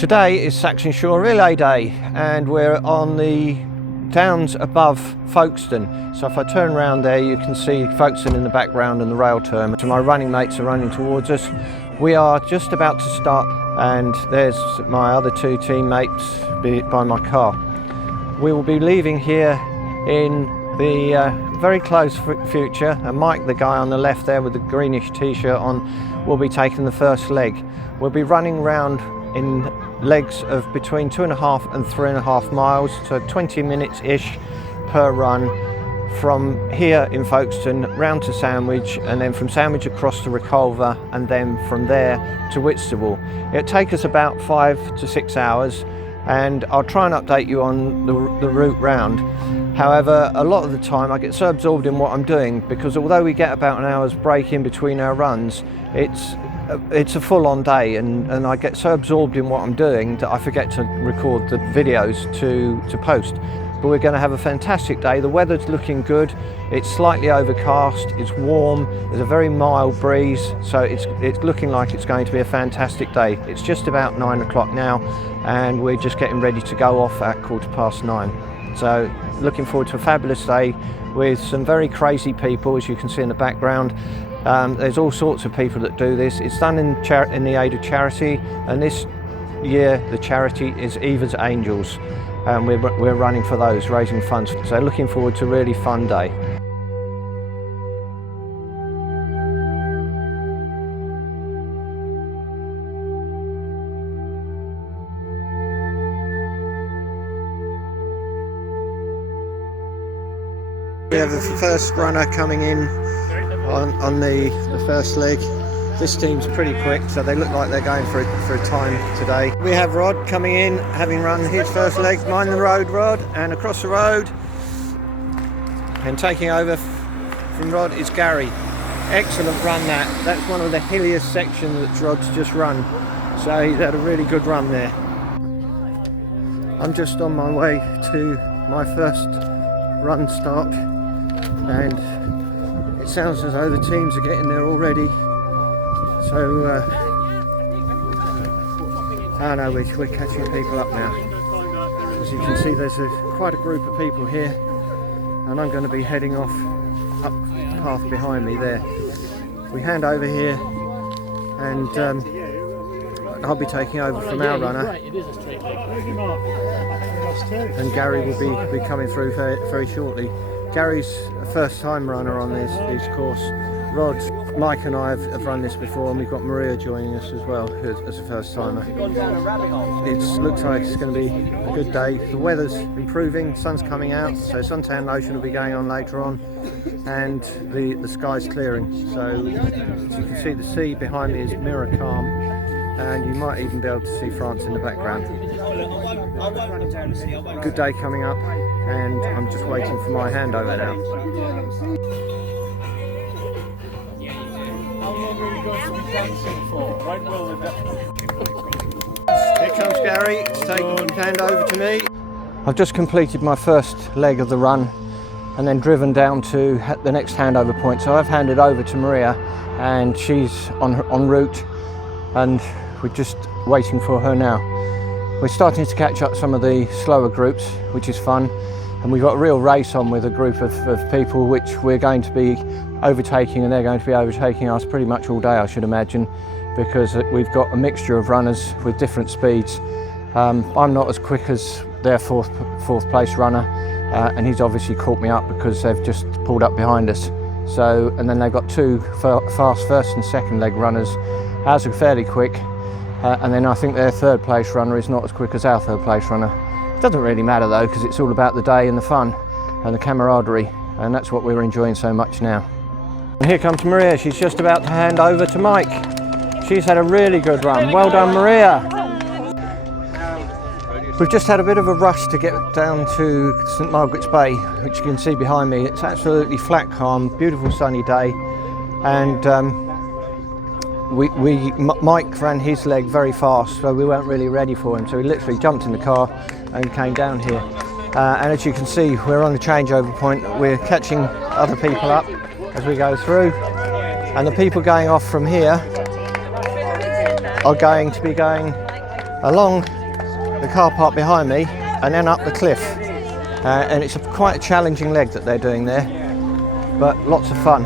Today is Saxon Shore Relay Day and we're on the downs above Folkestone. So if I turn around there you can see Folkestone in the background and the rail term. So my running mates are running towards us. We are just about to start and there's my other two teammates by my car. We will be leaving here in the very close future, and Mike, the guy on the left there with the greenish t-shirt on, will be taking the first leg. We'll be running round in legs of between 2.5 and 3.5 miles, so 20 minutes-ish per run from here in Folkestone round to Sandwich, and then from Sandwich across to Reculver, and then from there to Whitstable. It'll take us about 5 to 6 hours, and I'll try and update you on the route round. However, a lot of the time I get so absorbed in what I'm doing, because although we get about an hour's break in between our runs, it's a full-on day, and I get so absorbed in what I'm doing that I forget to record the videos to post. But we're going to have a fantastic day. The weather's looking good. It's slightly overcast, it's warm, there's a very mild breeze, so it's looking like it's going to be a fantastic day. It's just about 9 o'clock now and we're just getting ready to go off at 9:15. So looking forward to a fabulous day with some very crazy people, as you can see in the background. There's all sorts of people that do this. It's done in the aid of charity, and this year the charity is Eva's Angels, and we're running for those, raising funds. So looking forward to a really fun day. We have the first runner coming in on the first leg. This team's pretty quick, so they look like they're going for a time today. We have Rod coming in, having run his first leg. Mind the road, Rod, and across the road. And taking over from Rod is Gary. Excellent run that. That's one of the hilliest sections that Rod's just run. So he's had a really good run there. I'm just on my way to my first run stop, and it sounds as though the teams are getting there already. So, no, we're catching people up now. As you can see, there's quite a group of people here, and I'm going to be heading off up the path behind me there. We hand over here, and I'll be taking over from our runner, and Gary will be coming through very shortly. Gary's a first-time runner on this course. Rod, Mike and I have run this before, and we've got Maria joining us as well as a first-timer. It looks like it's going to be a good day. The weather's improving, sun's coming out, so suntan lotion will be going on later on, and the sky's clearing. So as you can see, the sea behind me is mirror calm, and you might even be able to see France in the background. Good day coming up, and I'm just waiting for my handover now. Here comes Gary to take the hand over to me. I've just completed my first leg of the run and then driven down to the next handover point. So I've handed over to Maria, and she's en route, and we're just waiting for her now. We're starting to catch up some of the slower groups, which is fun, and we've got a real race on with a group of people which we're going to be overtaking, and they're going to be overtaking us pretty much all day, I should imagine, because we've got a mixture of runners with different speeds. I'm not as quick as their fourth place runner, and he's obviously caught me up because they've just pulled up behind us. So, and then they've got two fast first and second leg runners. Ours are fairly quick, and then I think their third place runner is not as quick as our third place runner. It doesn't really matter though, because it's all about the day and the fun and the camaraderie, and that's what we're enjoying so much now. And here comes Maria. She's just about to hand over to Mike. She's had a really good run. Well done, Maria. We've just had a bit of a rush to get down to St Margaret's Bay, which you can see behind me. It's absolutely flat calm, beautiful sunny day, and Mike ran his leg very fast, so we weren't really ready for him. So he literally jumped in the car and came down here. And as you can see, we're on the changeover point. We're catching other people up as we go through, and the people going off from here are going to be going along the car park behind me and then up the cliff. And it's quite a challenging leg that they're doing there, but lots of fun.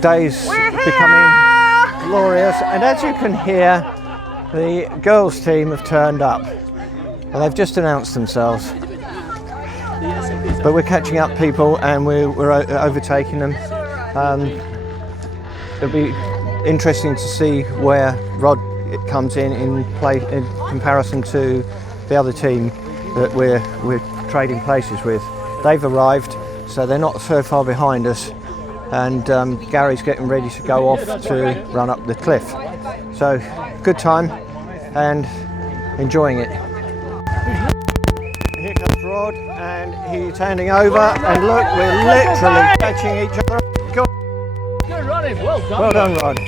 Day's becoming glorious, and as you can hear, the girls team have turned up and they've just announced themselves. But we're catching up people and we're overtaking them. It'll be interesting to see where Rod comes in comparison to the other team that we're trading places with. They've arrived, so they're not so far behind us, and Gary's getting ready to go off to run up the cliff. So good time and enjoying it. Here comes Rod and he's handing over, and look, we're literally catching each other. Good running, well done. Well done, Rod.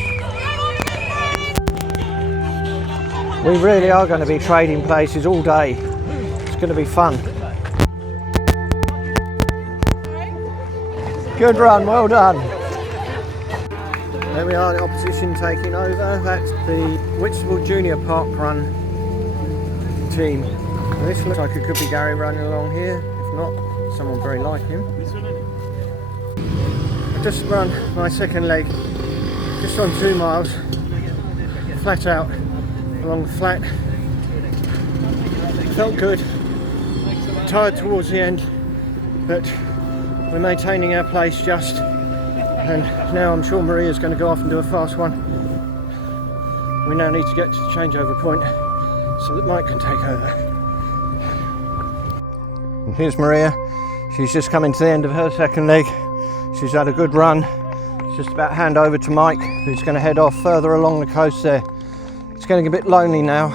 We really are going to be trading places all day. It's going to be fun. Good run, well done. There we are, the opposition taking over. That's the Whitstable Junior Park Run team. And this looks like it could be Gary running along here. If not, someone very like him. I just run my second leg, just on 2 miles, flat out along the flat. Felt good, tired towards the end, but we're maintaining our place just, and now I'm sure Maria's going to go off and do a fast one. We now need to get to the changeover point so that Mike can take over. And here's Maria. She's just coming to the end of her second leg. She's had a good run. It's just about hand over to Mike, who's going to head off further along the coast there. It's getting a bit lonely now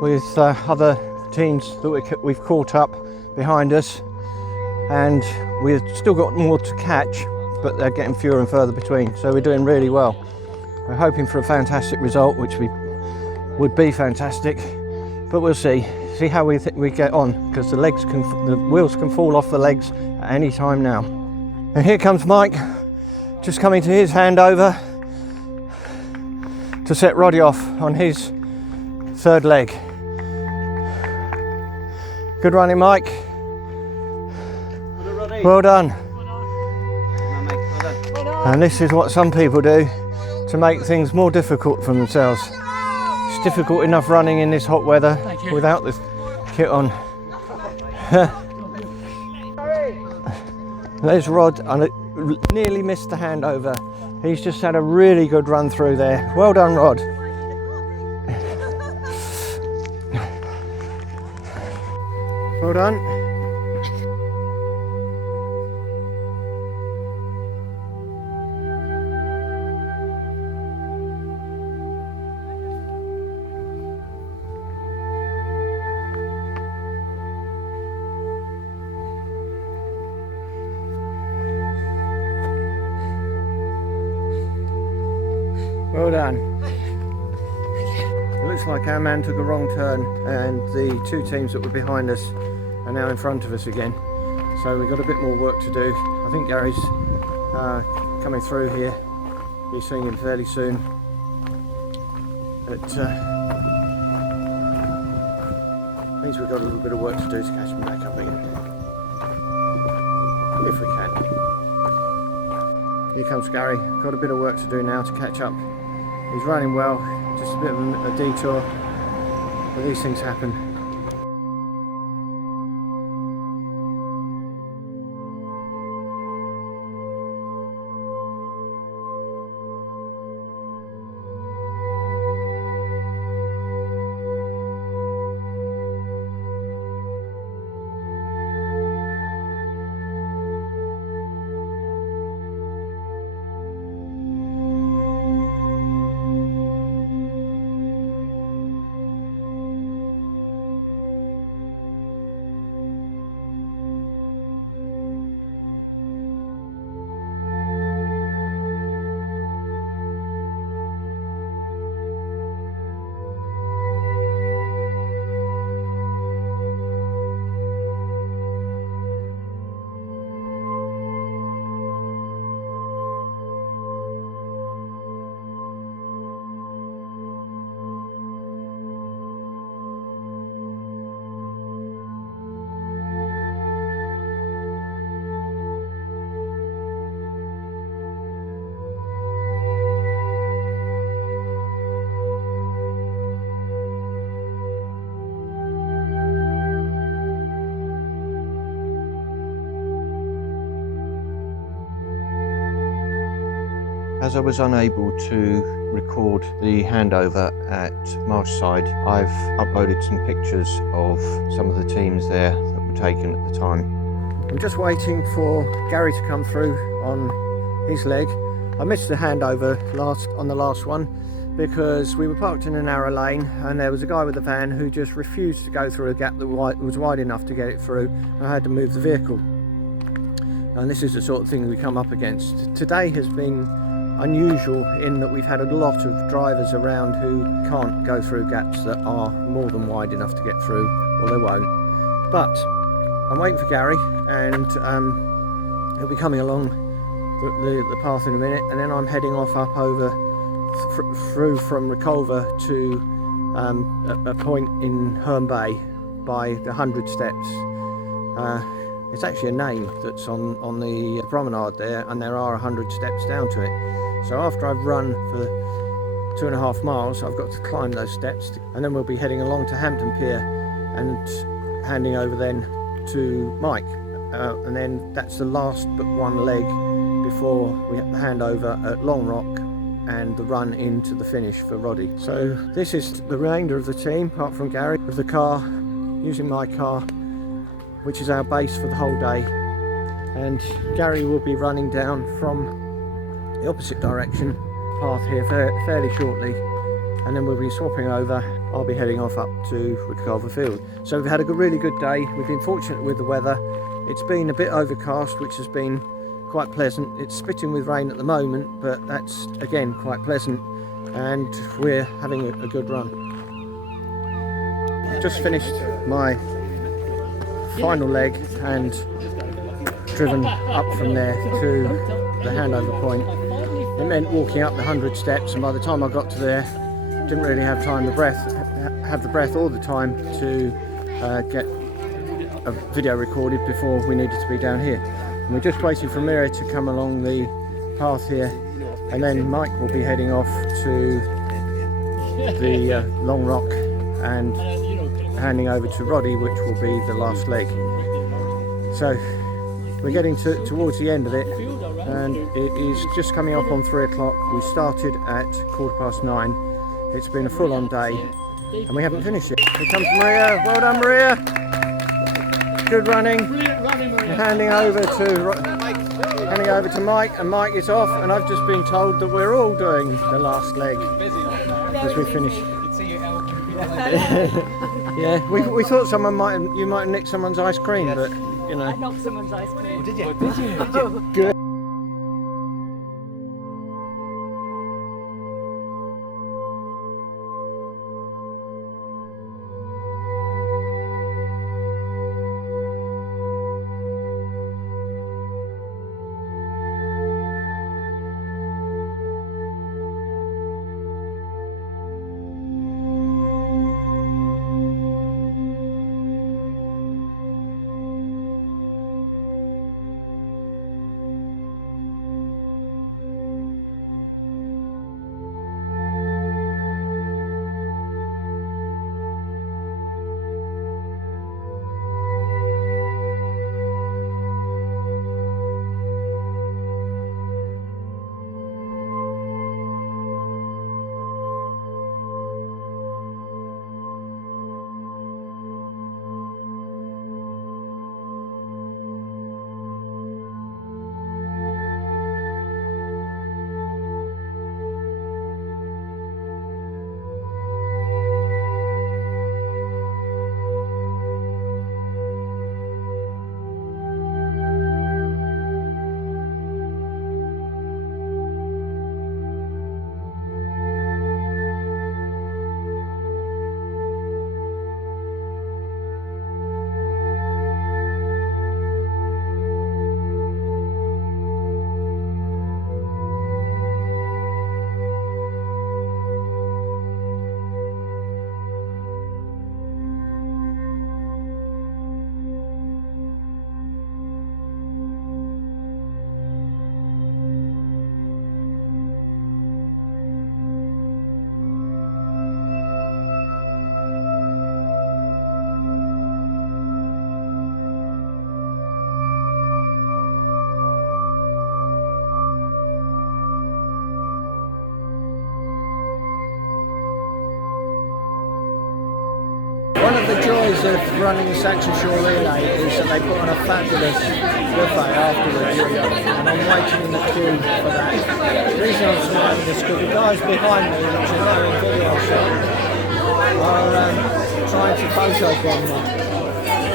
with other teams that we've caught up behind us, and we've still got more to catch, but they're getting fewer and further between, so we're doing really well. We're hoping for a fantastic result, which would be fantastic, but we'll see how we get on, because the wheels can fall off the legs at any time now. And here comes Mike, just coming to his handover to set Roddy off on his third leg. Good running, Mike. Well done. And this is what some people do to make things more difficult for themselves. It's difficult enough running in this hot weather without the kit on. There's Rod, and it nearly missed the handover. He's just had a really good run through there. Well done, Rod. Well done. Well done. It looks like our man took a wrong turn, and the two teams that were behind us are now in front of us again. So we've got a bit more work to do. I think Gary's coming through here. Be seeing him fairly soon. But means we've got a little bit of work to do to catch him back up again. If we can. Here comes Gary. Got a bit of work to do now to catch up. He's running well, just a bit of a detour, but these things happen. As I was unable to record the handover at Marshside, I've uploaded some pictures of some of the teams there that were taken at the time. I'm just waiting for Gary to come through on his leg. I missed the handover on the last one because we were parked in a narrow lane and there was a guy with a van who just refused to go through a gap that was wide enough to get it through, and I had to move the vehicle. And this is the sort of thing we come up against. Today has been unusual in that we've had a lot of drivers around who can't go through gaps that are more than wide enough to get through, or they won't. But I'm waiting for Gary, and he'll be coming along the path in a minute, and then I'm heading off up over through from Reculver to a point in Herne Bay by the 100 steps. It's actually a name that's on the promenade there, and there are 100 steps down to it. So after I've run for 2.5 miles, I've got to climb those steps, and then we'll be heading along to Hampton Pier and handing over then to Mike. And then that's the last but one leg before we have the handover at Long Rock and the run into the finish for Roddy. So this is the remainder of the team, apart from Gary, of the car, using my car, which is our base for the whole day. And Gary will be running down from the opposite direction path here fairly shortly, and then we'll be swapping over. I'll be heading off up to Reculver Field. So we've had a really good day. We've been fortunate with the weather. It's been a bit overcast, which has been quite pleasant. It's spitting with rain at the moment, but that's again quite pleasant, and we're having a good run. Just finished my final leg and driven up from there to the handover point. It meant walking up the 100 steps, and by the time I got to there, didn't really have the breath or the time to get a video recorded before we needed to be down here. And we're just waiting for Mira to come along the path here, and then Mike will be heading off to the Long Rock and handing over to Roddy, which will be the last leg. So we're getting towards the end of it, and it is just coming up on 3 o'clock. We started at 9:15. It's been a full-on day, and we haven't finished yet. Here comes Maria. Well done, Maria. Good running. Brilliant running, Maria. Handing over to Mike, and Mike is off, and I've just been told that we're all doing the last leg as we finish. Yeah, we thought you might have nicked someone's ice cream, but you know. I knocked someone's ice cream. Oh, did you? Did you? Good. of running the Saxon Shore Relay is that they put on a fabulous buffet afterwards, and I'm waiting in the queue for that. The reason I'm smiling is because the guys behind me, which are now in video shot, are trying to photo bomb me.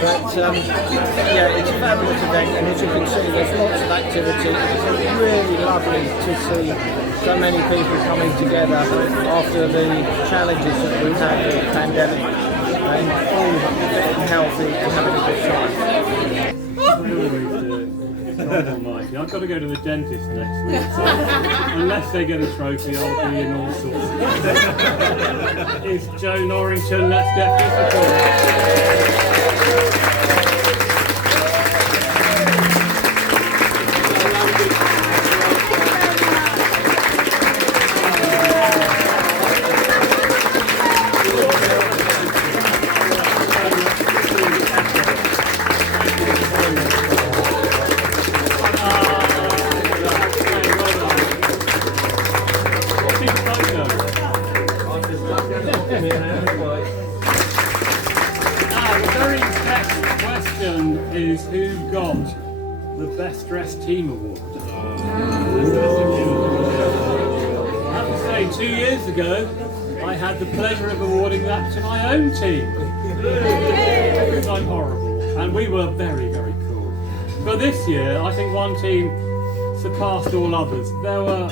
But yeah, it's a fabulous event, and as you can see, there's lots of activity. It's really lovely to see so many people coming together after the challenges that we've had with the pandemic, and all fit and healthy and having a good time. Almighty. I've got to go to the dentist next week, so unless they get a trophy, I'll be in all sorts. It's Joe Norrington, let's get physical. Is who got the Best Dressed Team Award. I have to say, 2 years ago, I had the pleasure of awarding that to my own team. Because I'm horrible. And we were very, very cool. But this year, I think one team surpassed all others. There were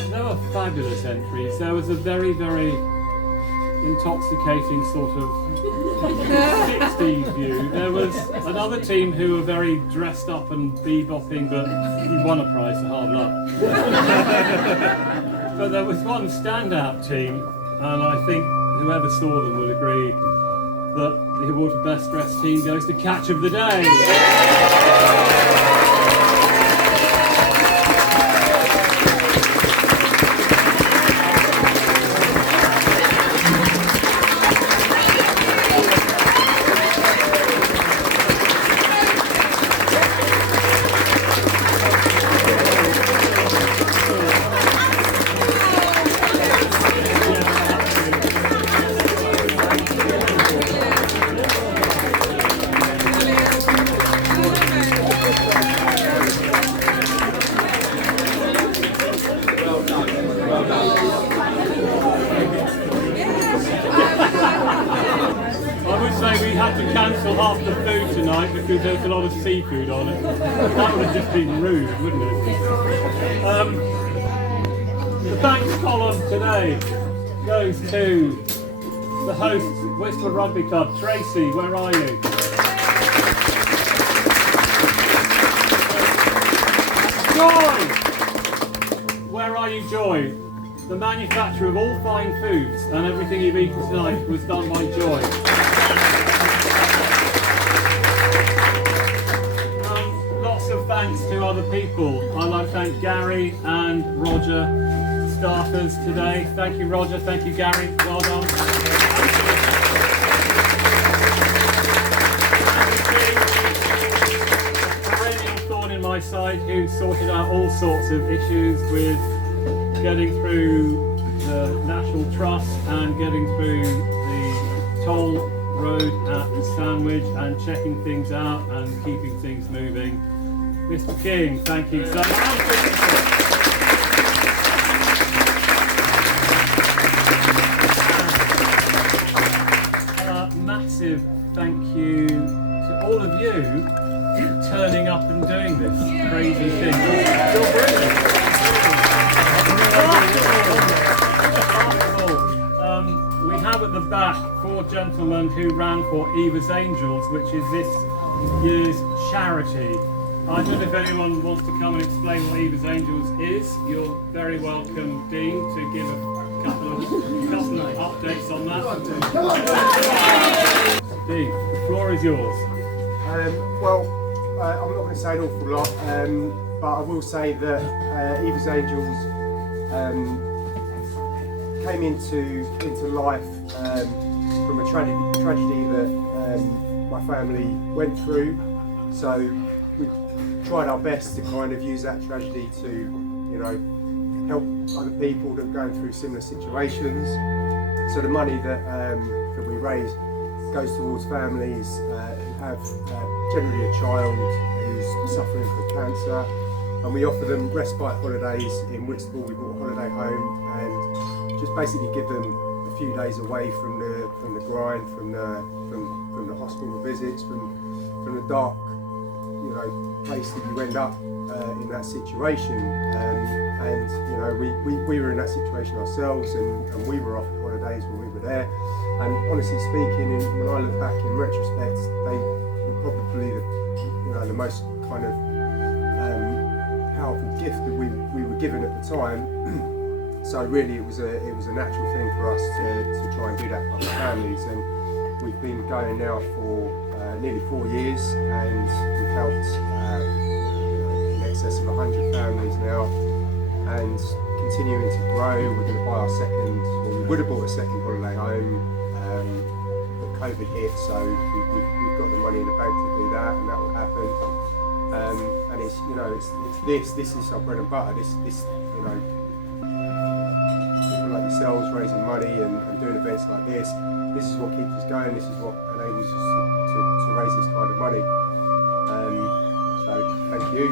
fabulous entries. There was a very, very intoxicating sort of 60s view. There was another team who were very dressed up and bebopping, but he won a prize for hard luck. But there was one standout team, and I think whoever saw them would agree that the award for Best Dressed Team goes to Catch of the Day. We had to cancel half the food tonight because there was a lot of seafood on it. That would have just been rude, wouldn't it? The thanks column today goes to the host, Westwood Rugby Club. Tracy, where are you? Joy! Where are you, Joy? The manufacturer of all fine foods, and everything you've eaten tonight was done by Joy. Thanks to other people. I'd like to thank Gary and Roger, staffers today. Thank you, Roger. Thank you, Gary. Well done. Perennial thorn in my side, who sorted out all sorts of issues with getting through the National Trust and getting through the toll road at Sandwich and checking things out and keeping things moving. Mr. King, thank you so much. Massive thank you to all of you turning up and doing this crazy thing. You're brilliant. We have at the back 4 gentlemen who ran for Eva's Angels, which is this year's charity. I don't know if anyone wants to come and explain what Eva's Angels is. You're very welcome, Dean, to give a couple of updates on that. Dean, the floor is yours. I'm not going to say an awful lot, but I will say that Eva's Angels came into life from a tragedy that my family went through. So we tried our best to kind of use that tragedy to, help other people that are going through similar situations. So the money that we raised goes towards families who have generally a child who's suffering from cancer, and we offer them respite holidays in Whitstable. We bought a holiday home and just basically give them a few days away from the grind, from the hospital visits, from the dark, you know, place that you end up in that situation. And you know, we were in that situation ourselves, and we were offered holidays when we were there. And honestly speaking, when I look back in retrospect, they were probably the most kind of powerful gift that we were given at the time. So really, it was a natural thing for us to try and do that for our families. And we've been going now for nearly 4 years, and we've helped in excess of 100 families now, and continuing to grow. We're going to buy our second, or we would have bought a second holiday home, but COVID hit, so we've got the money in the bank to do that, and that will happen. And it's, you know, it's this is our bread and butter. This you know, people like yourselves raising money and doing events like this. This is what keeps us going. This is what enables us to raise this kind of money. So thank you.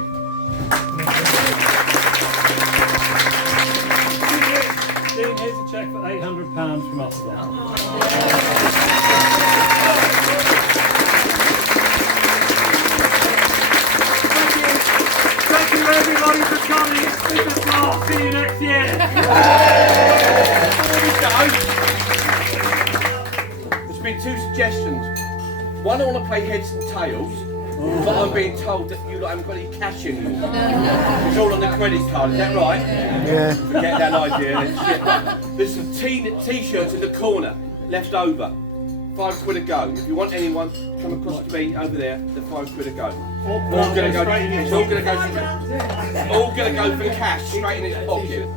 Dean, here's a cheque for £800 from us. Thank you everybody for coming. It's a class. See you next year. There's been 2 suggestions. One, I want to play heads and tails, but I'm being told that you lot haven't got any cash anymore. It's all on the credit card, is that right? Yeah. Forget that idea. There's some t-shirts in the corner, left over. £5 a go. If you want anyone, come across to me over there, they're £5 a go. All gonna go, it's all gonna go for cash straight in his pocket.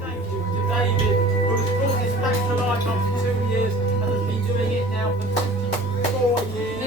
Thank you to David, who has brought this back to life after 2 years and has been doing it now for 4 years.